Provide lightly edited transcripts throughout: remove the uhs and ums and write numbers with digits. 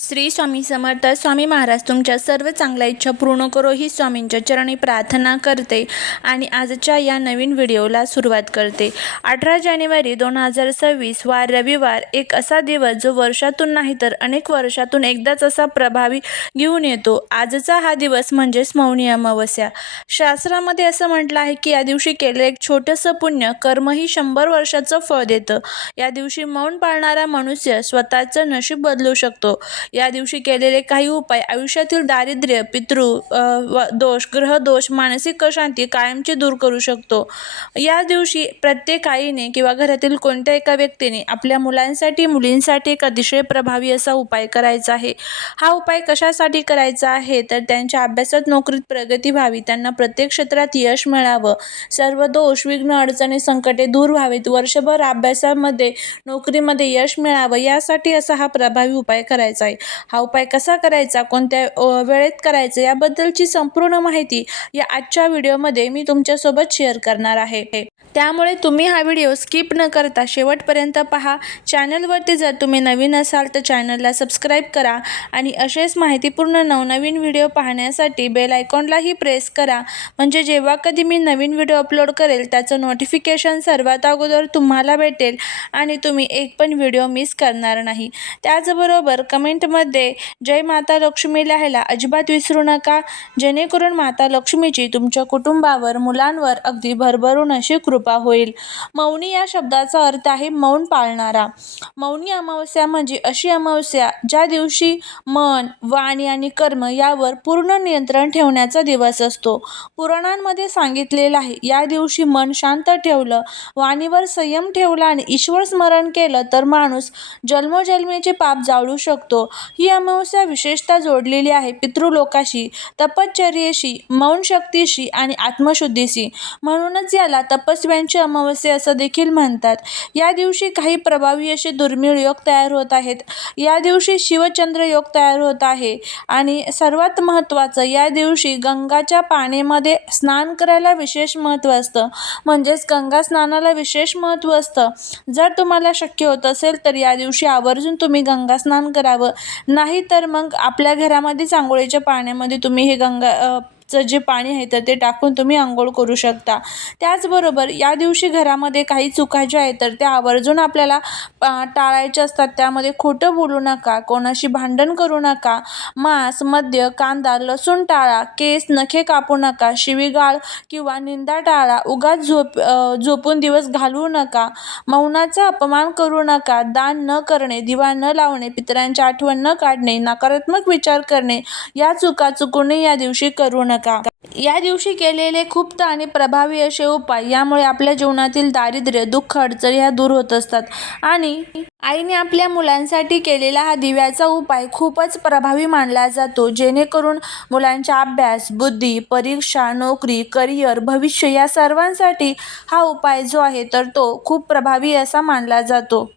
श्री स्वामी समर्थ. स्वामी महाराज तुमच्या सर्व चांगल्या इच्छा पूर्ण करो ही स्वामींच्या चरणी प्रार्थना करते आणि आजच्या या नवीन व्हिडिओला सुरुवात करते. 18 जानेवारी 2026 वार रविवार, एक असा दिवस जो वर्षातून नाही तर अनेक वर्षातून एकदाच असा प्रभावी घेऊन येतो. आजचा हा दिवस म्हणजेच मौनी अमावस्या. शास्त्रामध्ये असं म्हटलं आहे की या दिवशी केलेलं एक छोटंसं पुण्य कर्मही 100 वर्षाचं फळ देतं. या दिवशी मौन पाळणारा मनुष्य स्वतःचं नशीब बदलू शकतो. या दिवशी केलेले काही उपाय आयुष्यातील दारिद्र्य, दोष, ग्रह दोष, मानसिक अशांती कायमची दूर करू शकतो. या दिवशी प्रत्येक आईने किंवा घरातील कोणत्या एका व्यक्तीने आपल्या मुलांसाठी, मुलींसाठी एक अतिशय प्रभावी असा उपाय करायचा आहे. हा उपाय कशासाठी करायचा आहे तर त्यांच्या अभ्यासात, नोकरीत प्रगती व्हावी, त्यांना प्रत्येक क्षेत्रात यश मिळावं, सर्व दोष, विघ्न, अडचणी, संकटे दूर व्हावीत, वर्षभर अभ्यासामध्ये, नोकरीमध्ये यश मिळावं, यासाठी असा हा प्रभावी उपाय करायचा आहे. हा उपाय कसा करायचा, कोणत्या वेळेत करायचं, याबद्दलची संपूर्ण माहिती या आजच्या व्हिडिओमध्ये मी तुमच्यासोबत शेअर करणार आहे. त्यामुळे तुम्ही हा व्हिडिओ स्किप न करता शेवटपर्यंत पहा. चॅनलवरती जर तुम्ही नवीन असाल तर चॅनलला सबस्क्राईब करा आणि असेच माहितीपूर्ण नवनवीन व्हिडिओ पाहण्यासाठी बेल आयकॉनलाही प्रेस करा, म्हणजे जेव्हा कधी मी नवीन व्हिडिओ अपलोड करेल त्याचं नोटिफिकेशन सर्वात अगोदर तुम्हाला भेटेल आणि तुम्ही एक पण व्हिडिओ मिस करणार नाही. त्याचबरोबर कमेंटमध्ये जय माता लक्ष्मी लिहायला अजिबात विसरू नका, जेणेकरून माता लक्ष्मीची तुमच्या कुटुंबावर, मुलांवर अगदी भरभरून अशी कृपा होईल. मौनी या शब्दाचा अर्थ आहे मौन पाळणारा. मौनी अमावस्या म्हणजे अशी अमावस्या ज्या दिवशी मन, वाणी आणि कर्म यावर पूर्ण नियंत्रण ठेवण्याचा दिवस असतो. पुराणांमध्ये सांगितलेलं आहे, या दिवशी मन शांत ठेवलं, वाणीवर संयम ठेवला आणि ईश्वर स्मरण केलं तर माणूस जन्मोजन्मीचे पाप जाळू शकतो. ही अमावस्या विशेषतः जोडलेली आहे पितृलोकाशी, तपश्चर्येशी, मौन शक्तीशी आणि आत्मशुद्धीशी. म्हणूनच याला तपस्व्यांची अमावस्या असं देखील म्हणतात. या दिवशी काही प्रभावी असे दुर्मिळ योग तयार होत आहेत. या दिवशी शिवचंद्र योग तयार होत आहे आणि सर्वात महत्त्वाचं, या दिवशी गंगाच्या पाण्यामध्ये स्नान करायला विशेष महत्त्व असतं. म्हणजेच गंगा स्नानाला विशेष महत्त्व असतं. जर तुम्हाला शक्य होत असेल तर या दिवशी आवर्जून तुम्ही गंगा स्नान करावं. नाही तर मग आपल्या घरामध्येच अंघोळीच्या पाण्यामध्ये तुम्ही हे चं जे पाणी आहे तर ते टाकून तुम्ही अंघोळ करू शकता. त्याचबरोबर या दिवशी घरामध्ये काही चुका ज्या आहेत तर त्या आवर्जून आपल्याला टाळायच्या असतात. त्यामध्ये खोटं बोलू नका, कोणाशी भांडण करू नका, मांस, मद्य, कांदा, लसूण टाळा, केस, नखे कापू नका, शिवीगाळ किंवा निंदा टाळा, उगाच झोपून दिवस घालवू नका, मौनाचा अपमान करू नका, दान न करणे, दिवा न लावणे, पितरांची आठवण न काढणे, नकारात्मक विचार करणे, या चुका चुकूनही या दिवशी करू नका. या दिवशी केलेले खूप आणि प्रभावी असे उपाय यामुळे आपल्या जीवनातील दारिद्र्य, दुःख, अडचणी ह्या दूर होत असतात. आणि आईने आपल्या मुलांसाठी केलेला हा दिव्याचा उपाय खूपच प्रभावी मानला जातो, जेणेकरून मुलांचा अभ्यास, बुद्धी, परीक्षा, नोकरी, करिअर, भविष्य या सर्वांसाठी हा उपाय जो आहे तर तो खूप प्रभावी असा मानला जातो.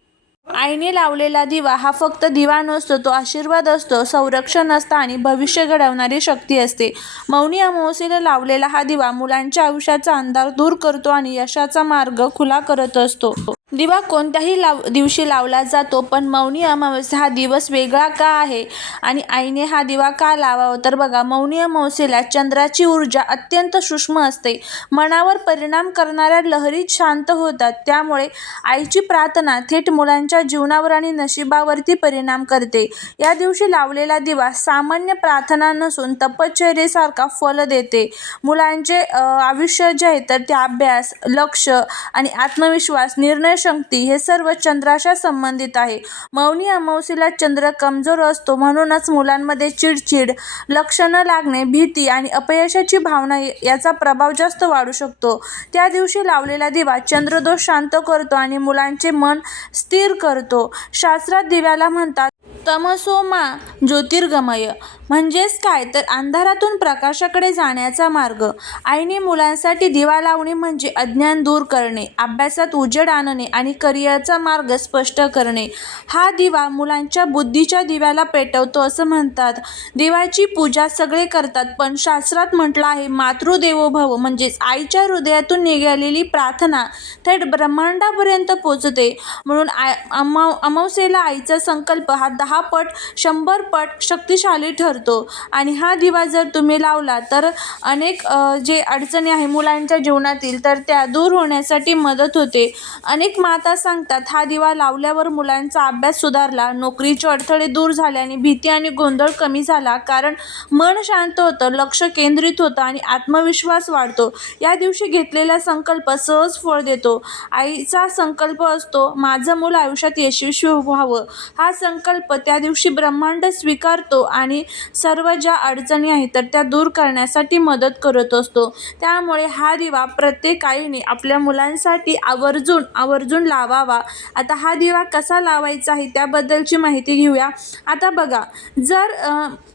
आईने लावलेला दिवा हा फक्त दिवा नसतो, तो आशीर्वाद असतो, संरक्षण असतं आणि भविष्य घडवणारी शक्ती असते. मौनी अमावस्येला लावलेला हा दिवा मुलांच्या आयुष्याचा अंधार दूर करतो आणि यशाचा मार्ग खुला करत असतो. दिवा कोणत्याही दिवशी लावला जातो, पण मौनी अमावस्या हा दिवस वेगळा का आहे आणि आईने हा दिवा का लावावा तर बघा, मौनी अमावस्येला चंद्राची ऊर्जा अत्यंत सूक्ष्म असते. मनावर परिणाम करणाऱ्या लहरी शांत होतात. त्यामुळे आईची प्रार्थना थेट मुलांच्या जीवनावर आणि नशिबावरती परिणाम करते. या दिवशी लावलेला दिवा सामान्य प्रार्थना नसून तपश्चर्येसारखा फल देते. मुलांचे आयुष्य जे आहे तर ते अभ्यास, लक्ष आणि आत्मविश्वास, निर्णय शक्ती हे सर्व चंद्राशी संबंधित आहे. मौनी अमावस्येला चंद्र कमजोर असतो, म्हणूनच मुलांमध्ये चिडचिड, लक्ष न लागणे, भीती आणि अपयशाची भावना याचा प्रभाव जास्त वाढू शकतो. त्या दिवशी लावलेला दिवा चंद्रदोष शांत करतो आणि मुलांचे मन स्थिर करतो. शास्त्रात दिव्याला म्हणतात तमसो मा ज्योतिर्गमय, म्हणजेच काय तर अंधारातून प्रकाशाकडे जाण्याचा मार्ग. आईने मुलांसाठी दिवा लावणे म्हणजे अज्ञान दूर करणे, अभ्यासात उजेड आणणे आणि करिअरचा मार्ग स्पष्ट करणे. हा दिवा मुलांच्या बुद्धीच्या दिव्याला पेटवतो असं म्हणतात. देवाची पूजा सगळे करतात, पण शास्त्रात म्हटलं आहे मातृदेवो भव, म्हणजेच आईच्या हृदयातून निघालेली प्रार्थना थेट ब्रह्मांडापर्यंत पोचते. म्हणून अमावस्येला आईचा संकल्प हा 10 पट 100 पट शक्तिशाली ठरतो. आणि हा दिवा जर तुम्ही लावला तर अनेक जे अडचणी आहे मुलांच्या जीवनातील तर त्या दूर होण्यासाठी मदत होते. अनेक माता सांगतात हा दिवा लावल्यावर मुलांचा अभ्यास सुधारला, नोकरीचे अडथळे दूर झाले आणि भीती आणि गोंधळ कमी झाला. कारण मन शांत होतं, लक्ष केंद्रित होतं आणि आत्मविश्वास वाढतो. या दिवशी घेतलेला संकल्प सहज फळ देतो. आईचा संकल्प असतो माझं मूल आयुष्यात यशस्वी व्हावं. हा संकल्प त्या दिवशी ब्रह्मांड स्वीकारतो आणि सर्व ज्या अडचणी आहेत तर त्या दूर करण्यासाठी मदत करत असतो. त्यामुळे हा दिवा प्रत्येक आईने आपल्या मुलांसाठी आवर्जून लावावा. आता हा दिवा कसा लावायचा आहे त्याबद्दलची माहिती घेऊया. आता बघा, जर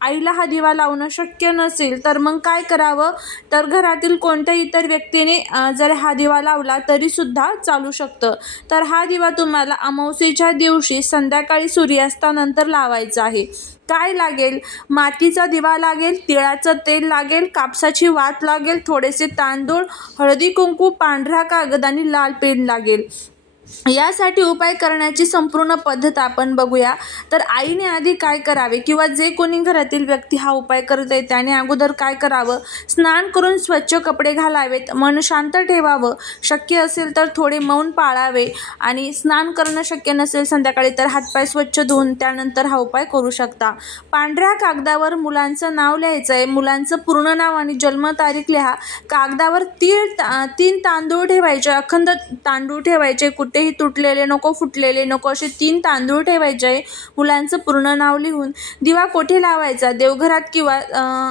आईला हा दिवा लावणं शक्य नसेल तर मग काय करावं, तर घरातील कोणत्याही इतर व्यक्तीने जर हा दिवा लावला तरी सुद्धा चालू शकतं. तर हा दिवा तुम्हाला अमावस्येच्या दिवशी संध्याकाळी सूर्यास्तानंतर लावायचा आहे. काय लागेल, मातीचा दिवा लागेल, तिळाचं तेल लागेल, कापसाची वात लागेल, थोडेसे तांदूळ, हळदी कुंकू, पांढरा कागद आणि लाल पेन लागेल. यासाठी उपाय करण्याची संपूर्ण पद्धत आपण बघूया. तर आईने आधी काय करावे किंवा जे कोणी घरातील व्यक्ती हा उपाय करत आहे त्याने अगोदर काय करावं, स्नान करून स्वच्छ कपडे घालावेत, मन शांत ठेवावं, शक्य असेल तर थोडे मौन पाळावे आणि स्नान करणं शक्य नसेल संध्याकाळी तर हातपाय स्वच्छ धुवून त्यानंतर हा उपाय करू शकता. पांढऱ्या कागदावर मुलांचं नाव लिहायचं आहे, मुलांचं पूर्ण नाव आणि जन्मतारीख लिहा. कागदावर 3 तांदूळ ठेवायचे, अखंड तांदूळ ठेवायचे, कुठेही तुटलेले नको, फुटलेले नको, असे 3 तांदूळ ठेवायचे आहे. मुलांचं पूर्ण नाव लिहून दिवा कोठे लावायचा, देवघरात किंवा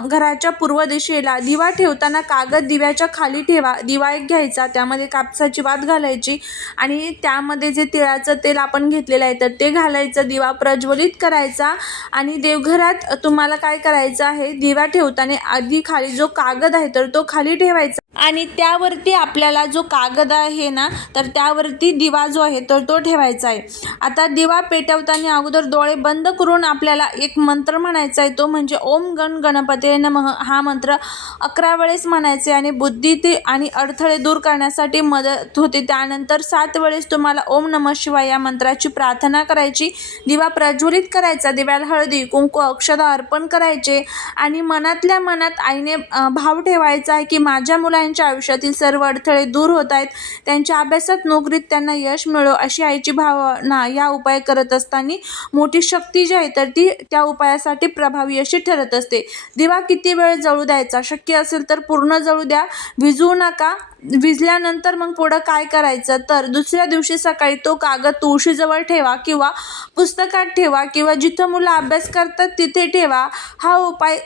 घराच्या पूर्व दिशेला. दिवा ठेवताना कागद दिव्याच्या खाली ठेवा. दिवा एक घ्यायचा, त्यामध्ये कापसाची वात घालायची आणि त्यामध्ये जे तिळाचं तेल आपण घेतलेलं आहे तर ते घालायचं. दिवा प्रज्वलित करायचा आणि देवघरात तुम्हाला काय करायचं आहे, दिवा ठेवताना आधी खाली जो कागद आहे तर तो खाली ठेवायचा आणि त्यावरती आपल्याला जो कागद आहे ना तर त्यावरती दिवा जो आहे तर तो ठेवायचा आहे. आता दिवा पेटवताना अगोदर डोळे बंद करून आपल्याला एक मंत्र म्हणायचा आहे, तो म्हणजे ओम गण गणपते नमः. हा मंत्र 11 वेळेस म्हणायचे आणि बुद्धी आणि अडथळे दूर करण्यासाठी मदत होते. त्यानंतर 7 वेळेस तुम्हाला ओम नमः शिवाय या मंत्राची प्रार्थना करायची. दिवा प्रज्वलित करायचा, दिव्याला हळदी कुंकू अक्षता अर्पण करायचे आणि मनातल्या मनात आईने भाव ठेवायचा आहे की माझ्या मुलांच्या आयुष्यातील सर्व अडथळे दूर होत आहेत, त्यांच्या अभ्यासात नोकरीत त्यांना यश मिळो, अशी आईची भावना या उपाय करत असताना मोठी शक्ती जी आहे तर ती त्या उपायासाठी प्रभावी अशी ठरत असते. दिवा किती वेळ जळू द्यायचा, शक्य असेल तर पूर्ण जळू द्या, विझवू नका. विझल्यानंतर मग पुढं काय करायचं, तर दुसऱ्या दिवशी सकाळी तो कागद तुळशीजवळ ठेवा किंवा पुस्तकात ठेवा किंवा जिथं मुलं अभ्यास करतात तिथे ठेवा. हा उपाय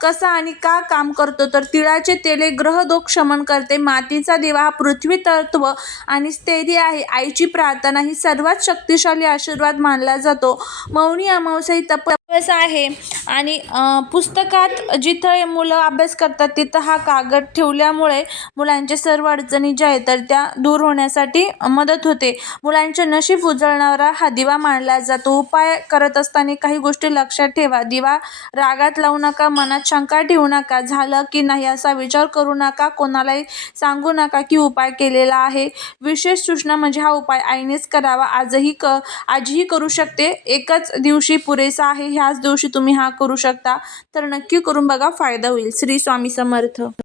कसा आणि का काम करतो, तर तिळाचे तेल ग्रहदोष शमन करते, मातीचा दिवा हा पृथ्वी तत्व आणि स्थैर्य आहे, आईची प्रार्थना ही सर्वात शक्तिशाली आशीर्वाद मानला जातो. मौनी अमावस्या तपस आहे आणि पुस्तकात जिथं मुलं अभ्यास करतात तिथं हा कागद ठेवल्यामुळे मुलांचे सर्व अडचणी ज्या आहेत तर त्या दूर होण्यासाठी मदत होते. मुलांचे नशीब उजळणारा हा दिवा मानला जातो. उपाय करत असताना काही गोष्टी लक्षात ठेवा. दिवा रागात लावू नका, मनात शंका ठेवू नका, झालं की नाही असा विचार करू नका, कोणालाही सांगू नका की उपाय केलेला आहे. विशेष सूचना म्हणजे हा उपाय आईनेच करावा, आजही करू शकते, एकच दिवशी पुरेसा आहे, ह्याच दिवशी तुम्ही हा करू शकता. तर नक्की करून बघा, फायदा होईल. श्री स्वामी समर्थ.